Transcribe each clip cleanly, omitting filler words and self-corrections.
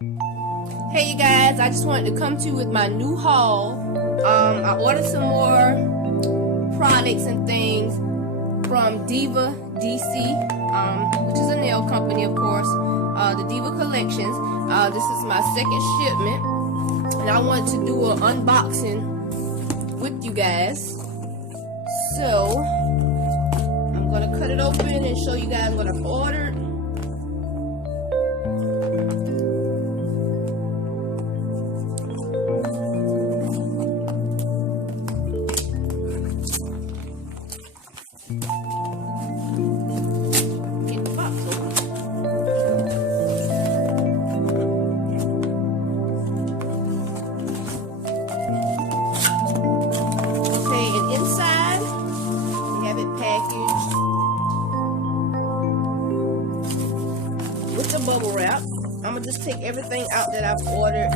Hey you guys, I just wanted to come to you with my new haul. I ordered some more products and things from Diva DC, which is a nail company, of course. The Diva collections. This is my second shipment, and I wanted to do an unboxing with you guys. So I'm gonna cut it open and show you guys what I've ordered. With the bubble wrap, I'm gonna just take everything out that I've ordered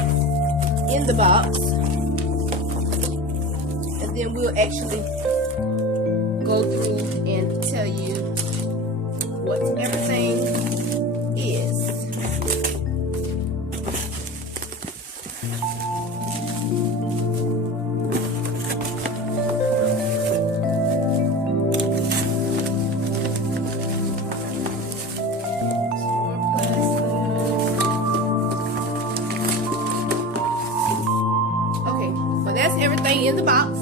in the box, and then we'll actually go through and tell you what everything is. That's everything in the box.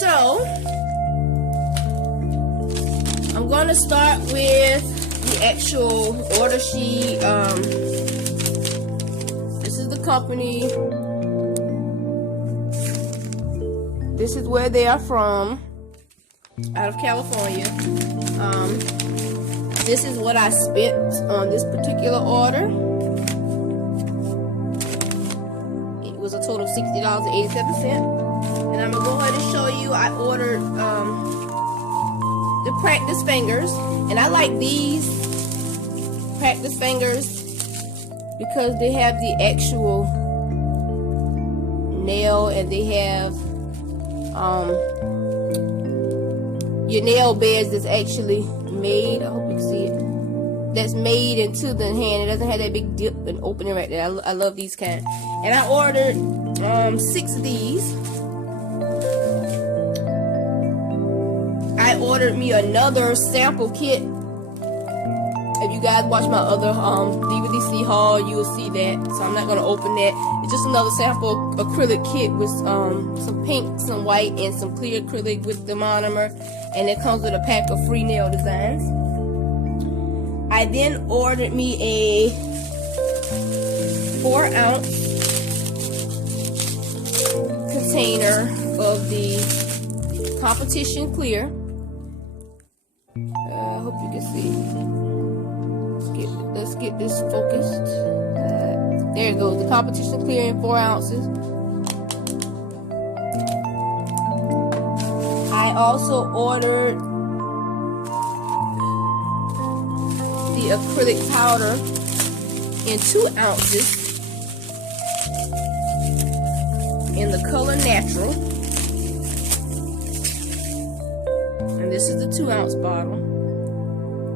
So I'm gonna start with the actual order sheet. This is the company. This is where they are from, out of California. This is what I spent on this particular order. Was a total of $60.87, and I'm gonna go ahead and show you. I ordered the practice fingers, and I like these practice fingers because they have the actual nail, and they have your nail beds that's actually made. I hope you can see it. That's made into the hand. It doesn't have that big dip and opening right there. I love these kind. And I ordered 6 of these. I ordered me another sample kit. If you guys watch my other DVD haul, you will see that. So I'm not going to open that. It's just another sample acrylic kit with some pink, some white, and some clear acrylic with the monomer. And it comes with a pack of free nail designs. I then ordered me a 4-ounce container of the competition clear. I hope you can see. Let's get this focused. There it goes, the competition clear in 4 ounces. I also ordered the acrylic powder in 2 ounces in the color natural, and this is the 2-ounce bottle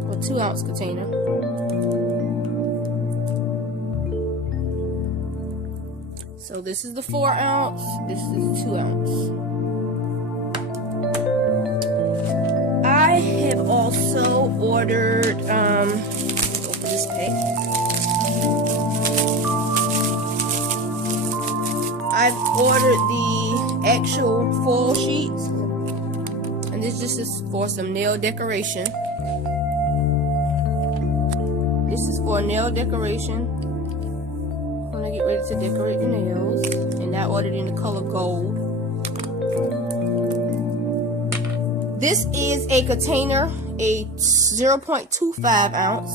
or 2-ounce container. So this is the 4-ounce, this is the 2-ounce. I have also ordered open this pack. I've ordered the actual foil sheets, and this just is for some nail decoration. This is for nail decoration. When I get ready to decorate the nails, and I ordered in the color gold. This is a container, a 0.25 ounce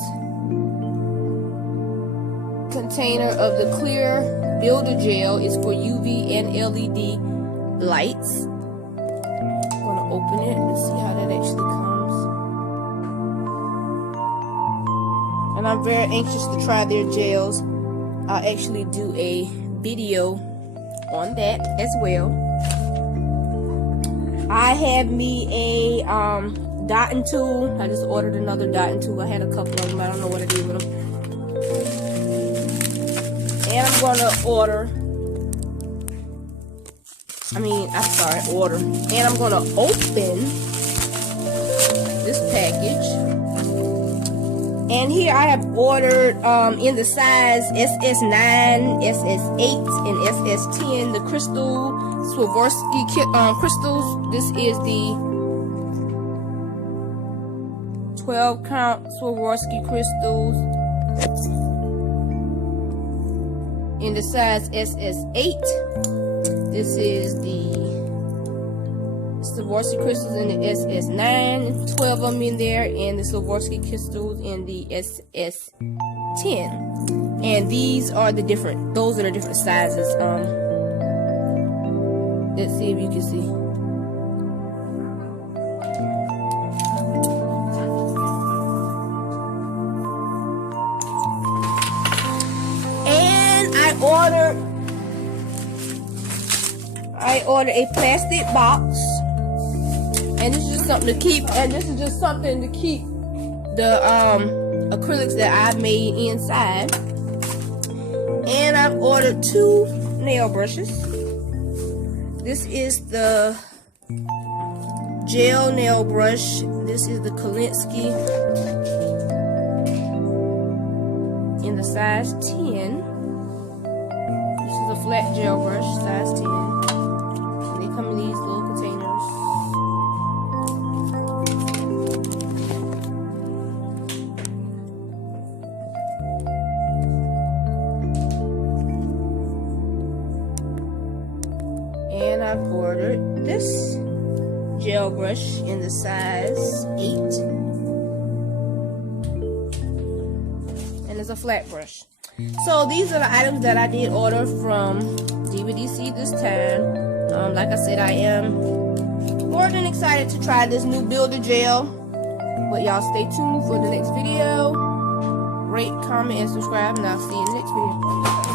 container of the clear builder gel. Is for UV and LED lights. I'm gonna open it and see how that actually comes. And I'm very anxious to try their gels. I'll actually do a video on that as well. I have me a dotting tool. I just ordered another dotting tool. I had a couple of them. I don't know what I did with them. I'm gonna order. Order. And I'm gonna open this package. And here I have ordered in the size SS9, SS8, and SS10 the crystal Swarovski crystals. This is the 12 count Swarovski crystals in the size SS8. This is the Swarovski crystals in the SS9, 12 of them in there, and the Swarovski crystals in the SS10. And these are the different, those are the different sizes. Let's see if you can see. And I ordered a plastic box. And this is just something to keep, the acrylics that I made inside. And I've ordered 2 nail brushes. This is the gel nail brush. This is the Kolinsky in the size 10. This is a flat gel brush, size 10. And they come in these little containers. And I've ordered this gel brush in the size 8. And it's a flat brush. So these are the items that I did order from Diva DC this time. Like I said, I am more than excited to try this new builder gel. But y'all stay tuned for the next video. Rate, comment, and subscribe, and I'll see you in the next video.